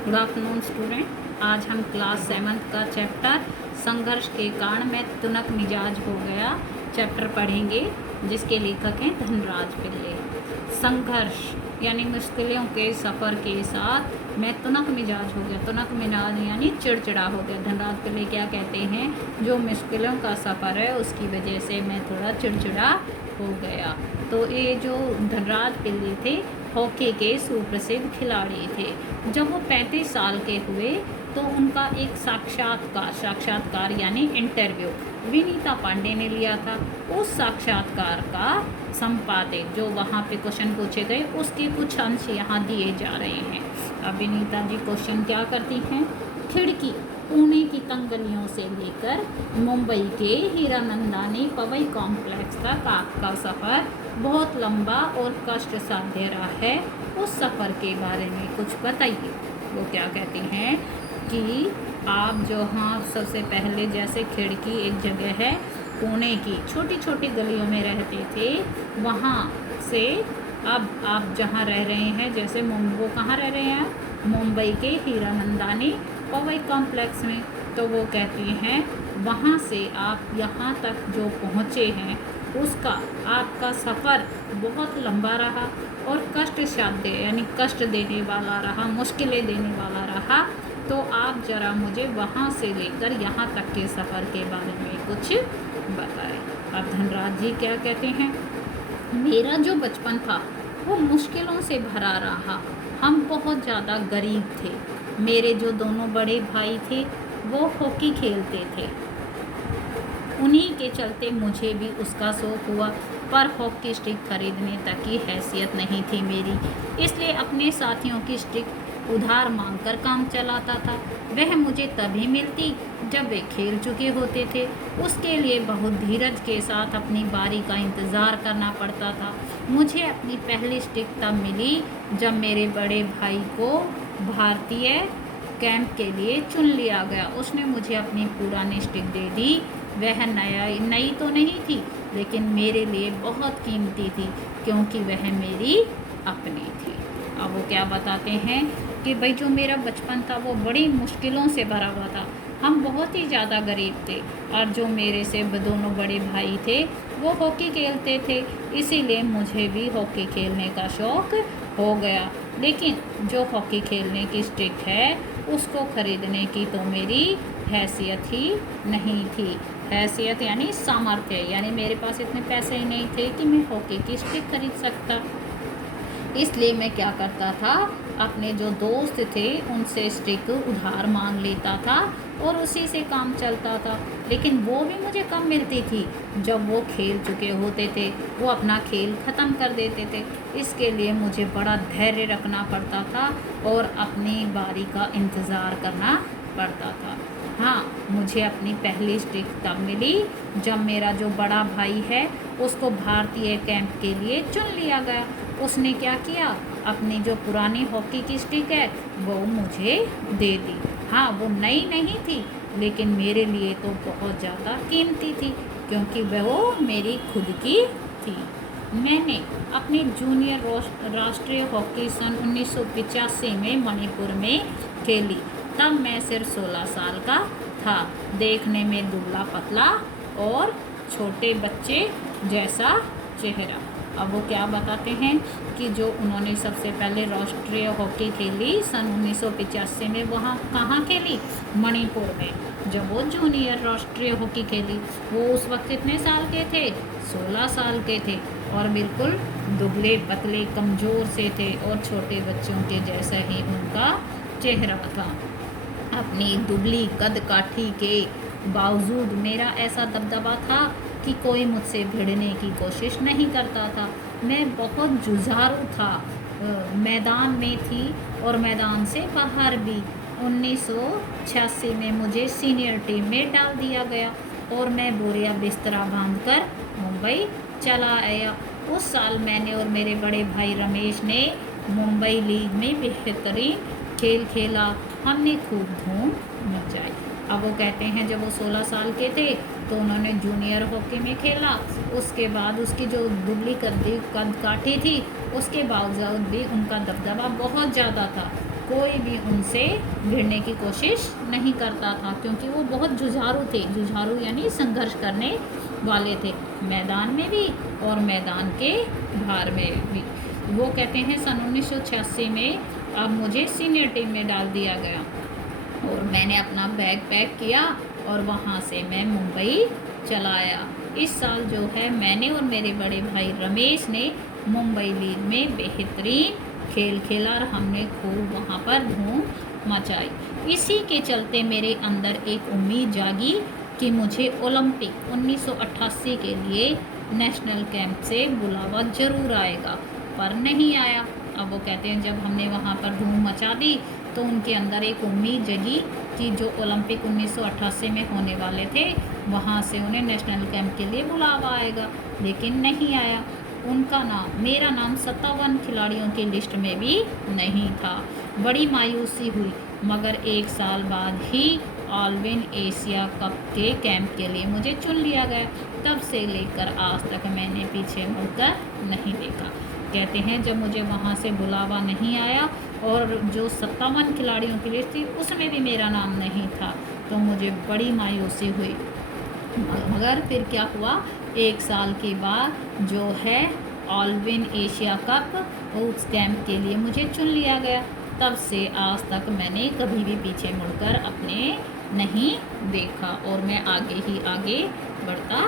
Good afternoon student. आज हम class 7th का चैप्टर संघर्ष के कारण मैं तुनक मिजाज हो गया चैप्टर पढ़ेंगे, जिसके लेखक हैं धनराज पिल्ले। संघर्ष यानी मुश्किलों के सफ़र के साथ मैं तुनक मिजाज हो गया। तुनक मिजाज यानी चिड़चिड़ा हो गया। धनराज पिल्ले क्या कहते हैं, जो मुश्किलों का सफ़र है उसकी वजह से मैं थोड़ा चिड़चिड़ा हो गया। तो ये जो धनराज पिल्ले थे हॉकी के सुप्रसिद्ध खिलाड़ी थे। जब वो 35 साल के हुए तो उनका एक साक्षात्कार यानी इंटरव्यू विनीता पांडे ने लिया था। उस साक्षात्कार का संपादित जो वहाँ पे क्वेश्चन पूछे गए उसके कुछ अंश यहाँ दिए जा रहे हैं। अब विनीता जी क्वेश्चन क्या करती हैं, खिड़की पुणे की तंग गलियों से लेकर मुंबई के हीरानंदानी पवई कॉम्प्लेक्स तक आपका सफ़र बहुत लंबा और कष्ट साध्य रहा है। उस सफ़र के बारे में कुछ बताइए। वो क्या कहती हैं कि आप जो हाँ सबसे पहले जैसे खिड़की एक जगह है पुणे की छोटी छोटी गलियों में रहते थे, वहाँ से अब आप जहाँ रह रहे हैं, जैसे वो कहाँ रह रहे हैं, मुंबई के हीरानंदानी पवई कॉम्प्लेक्स में। तो वो कहती हैं वहाँ से आप यहाँ तक जो पहुँचे हैं उसका आपका सफ़र बहुत लंबा रहा और कष्ट साध्य यानी कष्ट देने वाला रहा, मुश्किलें देने वाला रहा। तो आप ज़रा मुझे वहाँ से लेकर यहाँ तक के सफ़र के बारे में कुछ बताएं। अब धनराज जी क्या कहते हैं, मेरा जो बचपन था वो मुश्किलों से भरा रहा। हम बहुत ज़्यादा गरीब थे। मेरे जो दोनों बड़े भाई थे वो हॉकी खेलते थे, उन्हीं के चलते मुझे भी उसका शौक़ हुआ, पर हॉकी स्टिक खरीदने तक की हैसियत नहीं थी मेरी, इसलिए अपने साथियों की स्टिक उधार मांगकर काम चलाता था। वह मुझे तभी मिलती जब वे खेल चुके होते थे। उसके लिए बहुत धीरज के साथ अपनी बारी का इंतज़ार करना पड़ता था। मुझे अपनी पहली स्टिक तब मिली जब मेरे बड़े भाई को भारतीय कैंप के लिए चुन लिया गया। उसने मुझे अपनी पुरानी स्टिक दे दी। वह नई तो नहीं थी, लेकिन मेरे लिए बहुत कीमती थी क्योंकि वह मेरी अपनी थी। अब वो क्या बताते हैं कि भाई जो मेरा बचपन था वो बड़ी मुश्किलों से भरा हुआ था। हम बहुत ही ज़्यादा गरीब थे और जो मेरे से दोनों बड़े भाई थे वो हॉकी खेलते थे, इसीलिए मुझे भी हॉकी खेलने का शौक़ हो गया। लेकिन जो हॉकी खेलने की स्टिक है उसको खरीदने की तो मेरी हैसियत ही नहीं थी। हैसियत यानी सामर्थ्य, यानी मेरे पास इतने पैसे ही नहीं थे कि मैं हॉकी की स्टिक खरीद सकता। इसलिए मैं क्या करता था, अपने जो दोस्त थे उनसे स्टिक उधार मांग लेता था और उसी से काम चलता था। लेकिन वो भी मुझे कम मिलती थी। जब वो खेल चुके होते थे वो अपना खेल ख़त्म कर देते थे। इसके लिए मुझे बड़ा धैर्य रखना पड़ता था और अपनी बारी का इंतज़ार करना पड़ता था। हाँ, मुझे अपनी पहली स्टिक तब मिली जब मेरा जो बड़ा भाई है उसको भारतीय कैंप के लिए चुन लिया गया। उसने क्या किया, अपनी जो पुरानी हॉकी की स्टिक है वो मुझे दे दी। हाँ, वो नई नहीं थी, लेकिन मेरे लिए तो बहुत ज़्यादा कीमती थी क्योंकि वो मेरी खुद की थी। मैंने अपनी जूनियर राष्ट्रीय हॉकी सन 1985 में मणिपुर में खेली। तब मैं सिर्फ 16 साल का था, देखने में दुबला पतला और छोटे बच्चे जैसा चेहरा। अब वो क्या बताते हैं कि जो उन्होंने सबसे पहले राष्ट्रीय हॉकी खेली सन 1985 में, वहाँ कहाँ खेली, मणिपुर में। जब वो जूनियर राष्ट्रीय हॉकी खेली वो उस वक्त कितने साल के थे, 16 साल के थे और बिल्कुल दुबले पतले कमज़ोर से थे और छोटे बच्चों के जैसा ही उनका चेहरा था। अपनी दुबली कद काठी के बावजूद मेरा ऐसा दबदबा था कि कोई मुझसे भिड़ने की कोशिश नहीं करता था। मैं बहुत जुझारू था, मैदान में थी और मैदान से बाहर भी। 1986 में मुझे सीनियर टीम में डाल दिया गया और मैं बोरिया बिस्तरा बांधकर मुंबई चला आया। उस साल मैंने और मेरे बड़े भाई रमेश ने मुंबई लीग में बेहतरीन खेल खेला। हमने खूब धूम मचाई। अब वो कहते हैं जब वो 16 साल के थे तो उन्होंने जूनियर हॉकी में खेला। उसके बाद उसकी जो दुबली कद काठी थी उसके बावजूद भी उनका दबदबा बहुत ज़्यादा था। कोई भी उनसे भिड़ने की कोशिश नहीं करता था, क्योंकि वो बहुत जुझारू थे। जुझारू यानी संघर्ष करने वाले थे, मैदान में भी और मैदान के बाहर में भी। वो कहते हैं सन 1986 में अब मुझे सीनियर टीम में डाल दिया गया और मैंने अपना बैग पैक किया और वहाँ से मैं मुंबई चला आया। इस साल जो है मैंने और मेरे बड़े भाई रमेश ने मुंबई लीग में बेहतरीन खेल खेला और हमने खूब वहाँ पर धूम मचाई। इसी के चलते मेरे अंदर एक उम्मीद जागी कि मुझे ओलंपिक 1988 के लिए नेशनल कैंप से बुलावा ज़रूर आएगा, पर नहीं आया। अब वो कहते हैं जब हमने वहाँ पर धूम मचा दी तो उनके अंदर एक उम्मीद जगी कि जो ओलंपिक 1988 में होने वाले थे वहाँ से उन्हें नेशनल कैंप के लिए बुलावा आएगा, लेकिन नहीं आया। उनका नाम, मेरा नाम 57 खिलाड़ियों की लिस्ट में भी नहीं था। बड़ी मायूसी हुई, मगर एक साल बाद ही ऑलविन एशिया कप के कैंप के लिए मुझे चुन लिया गया। तब से लेकर आज तक मैंने पीछे मुड़कर नहीं देखा। कहते हैं जब मुझे वहाँ से बुलावा नहीं आया और जो 57 खिलाड़ियों की लिस्ट थी उसमें भी मेरा नाम नहीं था, तो मुझे बड़ी मायूसी हुई। मगर फिर क्या हुआ, एक साल के बाद जो है ऑलविन एशिया कप उस कैंप के लिए मुझे चुन लिया गया। तब से आज तक मैंने कभी भी पीछे मुड़कर अपने नहीं देखा और मैं आगे ही आगे बढ़ता